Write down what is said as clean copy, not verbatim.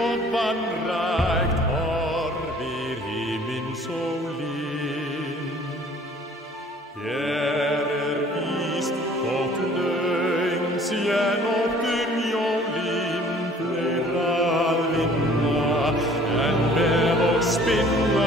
og vanrækt horfir himinsólin. Hér víst þótt löng sé nótt jólin fleira að vinna en með og spinna